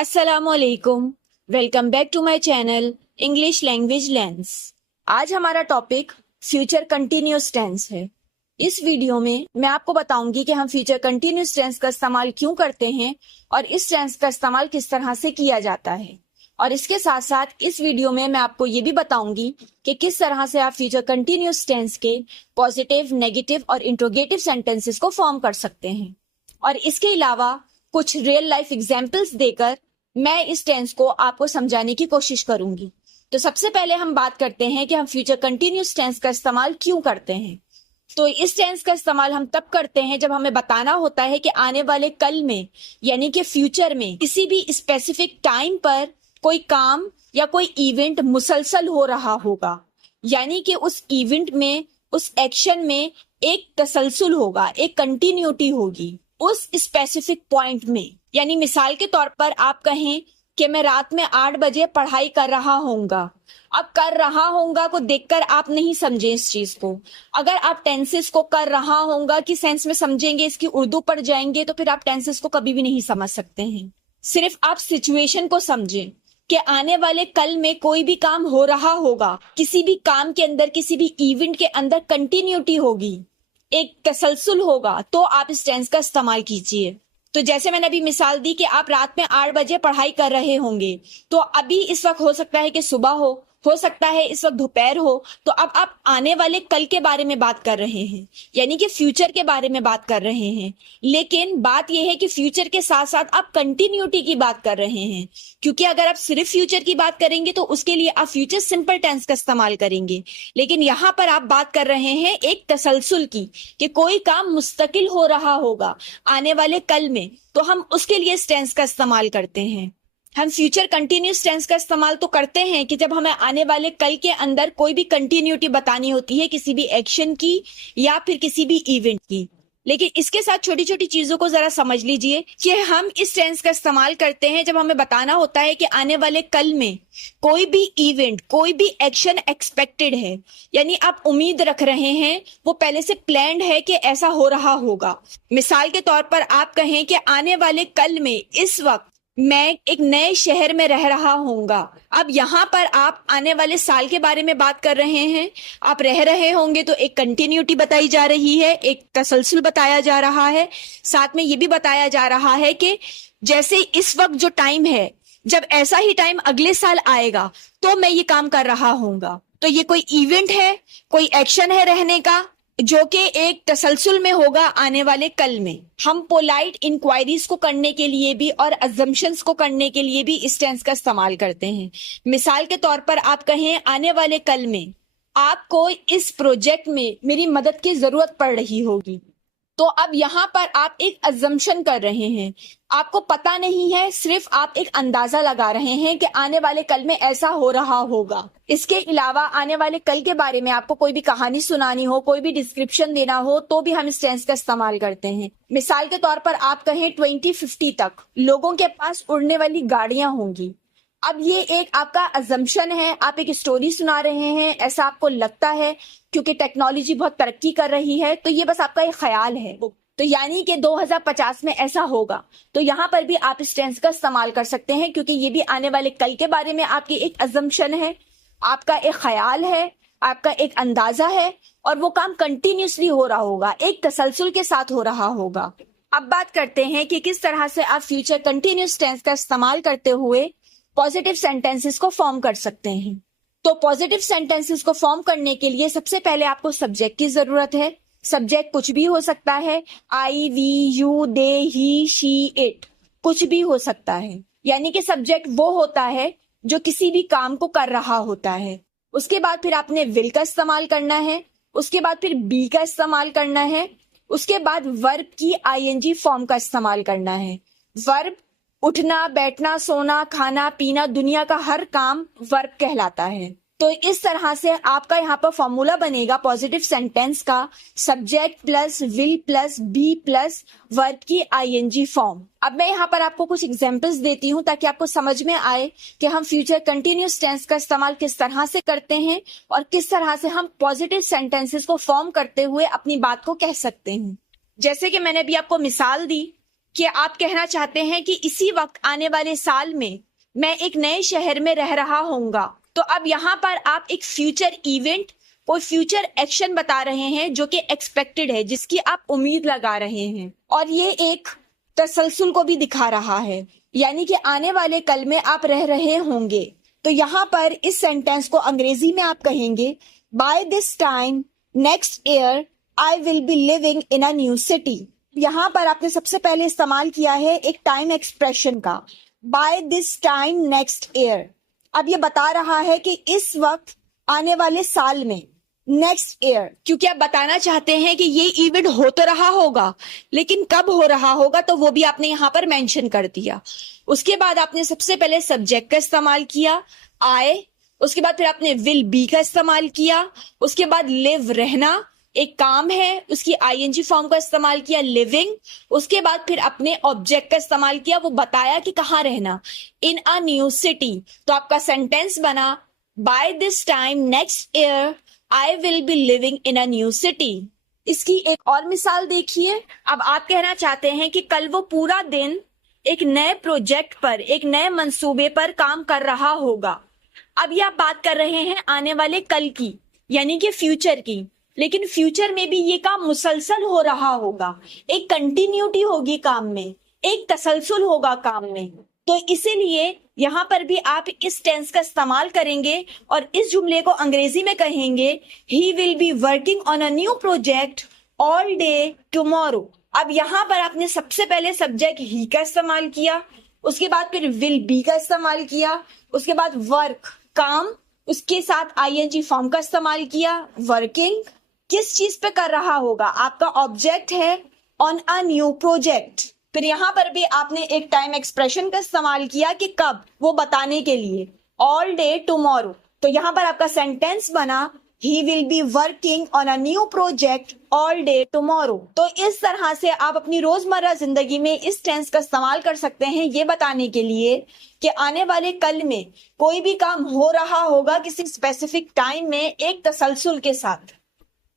السلام علیکم، welcome back to my channel English language lens. آج ہمارا ٹاپک فیوچر کنٹینیوس ٹینس ہے۔ اس ویڈیو میں آپ کو بتاؤں گی کہ ہم فیوچر کنٹینیوس ٹینس کا استعمال کیوں کرتے ہیں اور اس ٹینس کا استعمال کس طرح سے کیا جاتا ہے، اور اس کے ساتھ ساتھ اس ویڈیو میں آپ کو یہ بھی بتاؤں گی کہ کس طرح سے آپ فیوچر کنٹینیوس ٹینس کے پازیٹیو، نیگیٹو اور انٹروگیٹو سینٹینسز کو فارم کر سکتے ہیں، اور اس کے علاوہ کچھ ریئل لائف ایگزامپلس دے کر میں اس ٹینس کو آپ کو سمجھانے کی کوشش کروں گی۔ تو سب سے پہلے ہم بات کرتے ہیں کہ ہم فیوچر کنٹینیوس ٹینس کا استعمال کیوں کرتے ہیں۔ تو اس ٹینس کا استعمال ہم تب کرتے ہیں جب ہمیں بتانا ہوتا ہے کہ آنے والے کل میں، یعنی کہ فیوچر میں کسی بھی اسپیسیفک ٹائم پر کوئی کام یا کوئی ایونٹ مسلسل ہو رہا ہوگا، یعنی کہ اس ایونٹ میں، اس ایکشن میں ایک تسلسل ہوگا، ایک کنٹینیوٹی ہوگی اس اسپیسیفک پوائنٹ میں۔ یعنی مثال کے طور پر آپ کہیں کہ میں رات میں 8 بجے پڑھائی کر رہا ہوں گا۔ اب کر رہا ہوں گا کو دیکھ کر آپ نہیں سمجھیں اس چیز کو۔ اگر آپ ٹینسز کو کر رہا ہوں گا کی سینس میں سمجھیں گے، اس کی اردو پڑھ جائیں گے، تو پھر آپ ٹینسز کو کبھی بھی نہیں سمجھ سکتے ہیں۔ صرف آپ سچویشن کو سمجھیں کہ آنے والے کل میں کوئی بھی کام ہو رہا ہوگا، کسی بھی کام کے اندر، کسی بھی ایونٹ کے اندر کنٹینیوٹی ہوگی، ایک تسلسل ہوگا، تو آپ اس ٹینس کا استعمال کیجئے۔ تو جیسے میں نے ابھی مثال دی کہ آپ رات میں 8 بجے پڑھائی کر رہے ہوں گے، تو ابھی اس وقت ہو سکتا ہے کہ صبح ہو سکتا ہے اس وقت دوپہر ہو، تو اب آپ آنے والے کل کے بارے میں بات کر رہے ہیں، یعنی کہ فیوچر کے بارے میں بات کر رہے ہیں۔ لیکن بات یہ ہے کہ فیوچر کے ساتھ ساتھ آپ کنٹینیوٹی کی بات کر رہے ہیں، کیونکہ اگر آپ صرف فیوچر کی بات کریں گے تو اس کے لیے آپ فیوچر سمپل ٹینس کا استعمال کریں گے، لیکن یہاں پر آپ بات کر رہے ہیں ایک تسلسل کی، کہ کوئی کام مستقل ہو رہا ہوگا آنے والے کل میں، تو ہم اس کے لیے اس ٹینس کا استعمال کرتے ہیں۔ ہم فیوچر کنٹینیوس ٹینس کا استعمال تو کرتے ہیں کہ جب ہمیں آنے والے کل کے اندر کوئی بھی کنٹینیوٹی بتانی ہوتی ہے کسی بھی ایکشن کی یا پھر کسی بھی ایونٹ کی۔ لیکن اس کے ساتھ چھوٹی چھوٹی چیزوں کو ذرا سمجھ لیجئے کہ ہم اس ٹینس کا استعمال کرتے ہیں جب ہمیں بتانا ہوتا ہے کہ آنے والے کل میں کوئی بھی ایونٹ، کوئی بھی ایکشن ایکسپیکٹڈ ہے، یعنی آپ امید رکھ رہے ہیں، وہ پہلے سے پلانڈ ہے کہ ایسا ہو رہا ہوگا۔ مثال کے طور پر آپ کہیں کہ آنے والے کل میں اس وقت میں ایک نئے شہر میں رہ رہا ہوں گا۔ اب یہاں پر آپ آنے والے سال کے بارے میں بات کر رہے ہیں، آپ رہ رہے ہوں گے تو ایک کنٹینیوٹی بتائی جا رہی ہے، ایک تسلسل بتایا جا رہا ہے، ساتھ میں یہ بھی بتایا جا رہا ہے کہ جیسے اس وقت جو ٹائم ہے، جب ایسا ہی ٹائم اگلے سال آئے گا تو میں یہ کام کر رہا ہوں گا۔ تو یہ کوئی ایونٹ ہے، کوئی ایکشن ہے رہنے کا، جو کہ ایک تسلسل میں ہوگا آنے والے کل میں۔ ہم پولائٹ انکوائریز کو کرنے کے لیے بھی اور ازمپشنز کو کرنے کے لیے بھی اس ٹینس کا استعمال کرتے ہیں۔ مثال کے طور پر آپ کہیں آنے والے کل میں آپ کو اس پروجیکٹ میں میری مدد کی ضرورت پڑ رہی ہوگی، تو اب یہاں پر آپ ایک ازمپشن کر رہے ہیں، آپ کو پتا نہیں ہے، صرف آپ ایک اندازہ لگا رہے ہیں کہ آنے والے کل میں ایسا ہو رہا ہوگا۔ اس کے علاوہ آنے والے کل کے بارے میں آپ کو کوئی بھی کہانی سنانی ہو، کوئی بھی ڈسکرپشن دینا ہو، تو بھی ہم اس ٹینس کا استعمال کرتے ہیں۔ مثال کے طور پر آپ کہیں 2050 تک لوگوں کے پاس اڑنے والی گاڑیاں ہوں گی۔ اب یہ ایک آپ کا ازمپشن ہے، آپ ایک اسٹوری سنا رہے ہیں، ایسا آپ کو لگتا ہے کیونکہ ٹیکنالوجی بہت ترقی کر رہی ہے، تو یہ بس آپ کا ایک خیال ہے، تو یعنی کہ 2050 میں ایسا ہوگا۔ تو یہاں پر بھی آپ اس ٹینس کا استعمال کر سکتے ہیں، کیونکہ یہ بھی آنے والے کل کے بارے میں آپ کی ایک ازمپشن ہے، آپ کا ایک خیال ہے، آپ کا ایک اندازہ ہے، اور وہ کام کنٹینیوسلی ہو رہا ہوگا، ایک تسلسل کے ساتھ ہو رہا ہوگا۔ اب بات کرتے ہیں کہ کس طرح سے آپ فیوچر کنٹینیوس ٹینس کا استعمال کرتے ہوئے پازیٹیو سینٹینسز کو فارم کر سکتے ہیں۔ تو پازیٹیو سینٹینسز کو فارم کرنے کے لیے سب سے پہلے آپ کو سبجیکٹ کی ضرورت ہے۔ سبجیکٹ کچھ بھی ہو سکتا ہے، آئی، وی، you, they, he, she, it, کچھ بھی ہو سکتا ہے۔ یعنی کہ سبجیکٹ وہ ہوتا ہے جو کسی بھی کام کو کر رہا ہوتا ہے۔ اس کے بعد پھر آپ نے ول کا استعمال کرنا ہے، اس کے بعد پھر بی کا استعمال کرنا ہے، اس کے بعد ورب کی آئی این جی فارم کا استعمال کرنا ہے۔ ورب اٹھنا، بیٹھنا، سونا، کھانا، پینا، دنیا کا ہر کام ورب کہلاتا ہے۔ تو اس طرح سے آپ کا یہاں پر فارمولا بنے گا پازیٹیو سینٹینس کا، subject plus will plus be plus verb کی آئی این جی فارم۔ اب میں یہاں پر آپ کو کچھ ایگزامپلس دیتی ہوں تاکہ آپ کو سمجھ میں آئے کہ ہم فیوچر کنٹینیوس ٹینس کا استعمال کس طرح سے کرتے ہیں اور کس طرح سے ہم پازیٹیو سینٹینسز کو فارم کرتے ہوئے اپنی بات کو کہہ سکتے ہیں۔ جیسے کہ میں نے ابھی آپ کو مثال دی کہ آپ کہنا چاہتے ہیں کہ اسی وقت آنے والے سال میں میں ایک نئے شہر میں رہ رہا ہوں گا. تو اب یہاں پر آپ ایک فیوچر ایونٹ، کوئی فیوچر ایکشن بتا رہے ہیں جو کہ ایکسپیکٹڈ ہے، جس کی آپ امید لگا رہے ہیں، اور یہ ایک تسلسل کو بھی دکھا رہا ہے، یعنی کہ آنے والے کل میں آپ رہ رہے ہوں گے. تو یہاں پر اس سینٹینس کو انگریزی میں آپ کہیں گے by this time next year I will be living in a new city. یہاں پر آپ نے سب سے پہلے استعمال کیا ہے ایک ٹائم ایکسپریشن کا، by this time next year. اب یہ بتا رہا ہے کہ اس وقت آنے والے سال میں، نیکسٹ ایئر، کیونکہ آپ بتانا چاہتے ہیں کہ یہ ایونٹ ہو تو رہا ہوگا لیکن کب ہو رہا ہوگا، تو وہ بھی آپ نے یہاں پر مینشن کر دیا. اس کے بعد آپ نے سب سے پہلے سبجیکٹ کا استعمال کیا آئے، اس کے بعد پھر آپ نے ول بی کا استعمال کیا، اس کے بعد لیو رہنا ایک کام ہے، اس کی آئی این جی فارم کا استعمال کیا لیونگ، اس کے بعد پھر اپنے آبجیکٹ کا استعمال کیا، وہ بتایا کہ کہاں رہنا، ان اے نیو سٹی. تو آپ کا سینٹینس بنا by this time next year I will be living in a new city. اس کی ایک اور مثال دیکھیے. اب آپ کہنا چاہتے ہیں کہ کل وہ پورا دن ایک نئے پروجیکٹ پر، ایک نئے منصوبے پر کام کر رہا ہوگا. اب یہ آپ بات کر رہے ہیں آنے والے کل کی، یعنی کہ فیوچر کی، لیکن فیوچر میں بھی یہ کام مسلسل ہو رہا ہوگا، ایک کنٹینیوٹی ہوگی کام میں، ایک تسلسل ہوگا کام میں. تو اسی لیے یہاں پر بھی آپ اس ٹینس کا استعمال کریں گے اور اس جملے کو انگریزی میں کہیں گے he will be working on a new project all day tomorrow. اب یہاں پر آپ نے سب سے پہلے سبجیکٹ ہی کا استعمال کیا، اس کے بعد پھر ول بی کا استعمال کیا، اس کے بعد ورک کام، اس کے ساتھ آئی این جی فارم کا استعمال کیا ورکنگ. کس چیز پہ کر رہا ہوگا؟ آپ کا آبجیکٹ ہے آن اے نیو پروجیکٹ. پھر یہاں پر بھی آپ نے ایک ٹائم ایکسپریشن کا استعمال کیا کہ کب، وہ بتانے کے لیے آل ڈے ٹمورو. تو یہاں پر آپ کا سینٹینس بنا he will be working on a new project all day tomorrow. تو اس طرح سے آپ اپنی روزمرہ زندگی میں اس ٹینس کا استعمال کر سکتے ہیں یہ بتانے کے لیے کہ آنے والے کل میں کوئی بھی کام ہو رہا ہوگا کسی اسپیسیفک ٹائم میں ایک تسلسل کے ساتھ.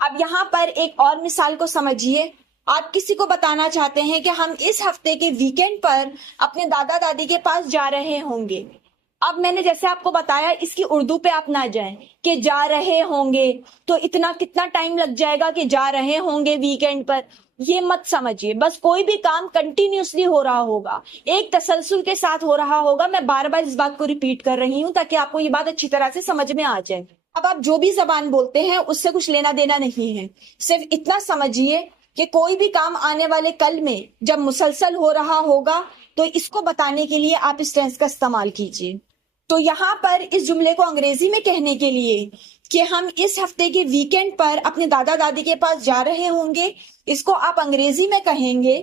اب یہاں پر ایک اور مثال کو سمجھیے. آپ کسی کو بتانا چاہتے ہیں کہ ہم اس ہفتے کے ویکینڈ پر اپنے دادا دادی کے پاس جا رہے ہوں گے. اب میں نے جیسے آپ کو بتایا اس کی اردو پہ آپ نہ جائیں کہ جا رہے ہوں گے تو کتنا ٹائم لگ جائے گا کہ جا رہے ہوں گے ویکینڈ پر، یہ مت سمجھیے. بس کوئی بھی کام کنٹینیوسلی ہو رہا ہوگا، ایک تسلسل کے ساتھ ہو رہا ہوگا. میں بار بار اس بات کو ریپیٹ کر رہی ہوں تاکہ آپ کو یہ بات اچھی طرح سے سمجھ میں آ جائے. اب آپ جو بھی زبان بولتے ہیں اس سے کچھ لینا دینا نہیں ہے، صرف اتنا سمجھیے کہ کوئی بھی کام آنے والے کل میں جب مسلسل ہو رہا ہوگا تو اس کو بتانے کے لیے آپ اس ٹینس کا استعمال کیجیے. تو یہاں پر اس جملے کو انگریزی میں کہنے کے لیے کہ ہم اس ہفتے کے ویکینڈ پر اپنے دادا دادی کے پاس جا رہے ہوں گے، اس کو آپ انگریزی میں کہیں گے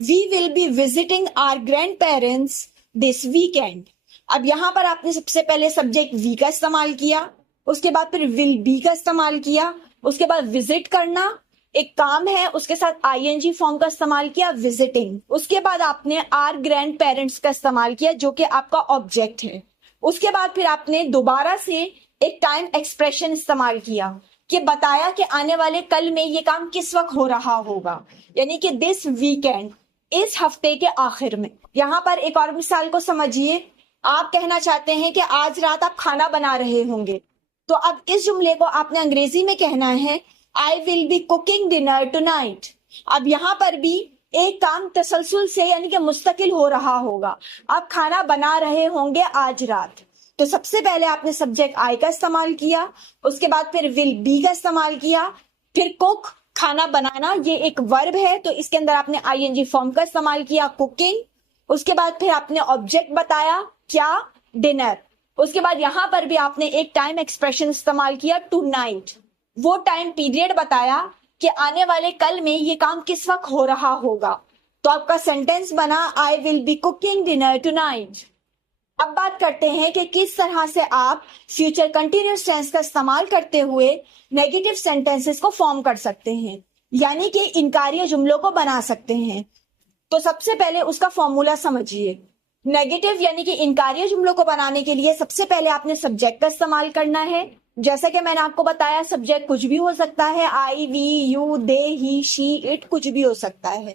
we will be visiting our grandparents this weekend. اب یہاں پر آپ نے سب سے پہلے سبجیکٹ وی کا استعمال کیا، اس کے بعد پھر ول بی کا استعمال کیا، اس کے بعد وزٹ کرنا ایک کام ہے، اس کے ساتھ آئی این جی فارم کا استعمال کیا وزٹنگ. اس کے بعد آپ نے آر گرینڈ پیرنٹس کا استعمال کیا جو کہ آپ کا آبجیکٹ ہے. اس کے بعد پھر آپ نے دوبارہ سے ایک ٹائم ایکسپریشن استعمال کیا کہ بتایا کہ آنے والے کل میں یہ کام کس وقت ہو رہا ہوگا، یعنی کہ دس ویکینڈ، اس ہفتے کے آخر میں. یہاں پر ایک اور مثال کو سمجھیے. آپ کہنا چاہتے ہیں کہ آج رات آپ کھانا بنا رہے ہوں گے، تو اب اس جملے کو آپ نے انگریزی میں کہنا ہے I will be cooking dinner tonight. اب یہاں پر بھی ایک کام تسلسل سے یعنی کہ مستقل ہو رہا ہوگا، آپ کھانا بنا رہے ہوں گے آج رات. تو سب سے پہلے آپ نے سبجیکٹ آئی کا استعمال کیا، اس کے بعد پھر ول بی کا استعمال کیا، پھر کوک کھانا بنانا یہ ایک ورب ہے تو اس کے اندر آپ نے آئی این جی فارم کا استعمال کیا کوکنگ. اس کے بعد پھر آپ نے آبجیکٹ بتایا کیا ڈنر. اس کے بعد یہاں پر بھی آپ نے ایک ٹائم ایکسپریشن استعمال کیا ٹو نائٹ، وہ ٹائم پیریڈ بتایا کہ آنے والے کل میں یہ کام کس وقت ہو رہا ہوگا. تو آپ کا سینٹینس بنا I will be cooking dinner tonight. اب بات کرتے ہیں کہ کس طرح سے آپ فیوچر کنٹینیوس ٹینس کا استعمال کرتے ہوئے نیگیٹو سینٹینسز کو فارم کر سکتے ہیں، یعنی کہ انکاری جملوں کو بنا سکتے ہیں. تو سب سے پہلے اس کا فارمولا سمجھیے. نیگیٹو یعنی کہ انکاری جملوں کو بنانے کے لیے سب سے پہلے آپ نے سبجیکٹ کا استعمال کرنا ہے. جیسا کہ میں نے آپ کو بتایا سبجیکٹ کچھ بھی ہو سکتا ہے، آئی، وی، you, they, he, she, it, کچھ بھی ہو سکتا ہے.